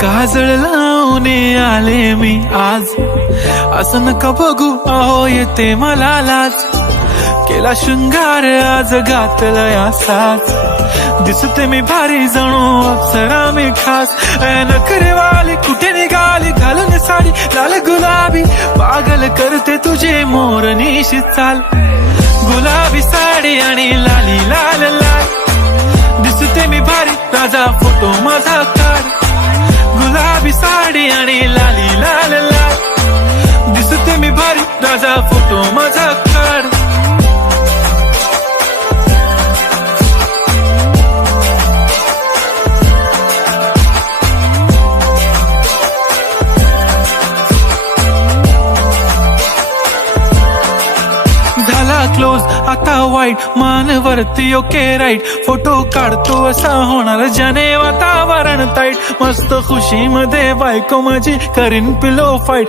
काजळ लावून आले मी आज, असं नका बघू अहो येते मला लाज. केला शृंगार आज घातलाय असाच, दिसते मी भारी जणू अप्सरा मी खास. नखरेवाली कुठे निघाली घालून साडी लाल गुलाबी, पागल करते तुझे मोरनीशी चाल. गुलाबी साडी आणि लाली लाल लाल, दिसते मी भारी राजा फोटो माझा काढ. गुलाबी साडी आणि लाली लाल लाल, दिसते मी भारी राजा फोटो माझा काढ. क्लोज आता वाईट मानवरती ओके राईट, फोटो काढतो असा होणार ज्याने वातावरण ताईट. मस्त खुशी मध्ये बायको माझी करीन पिलो फाईट.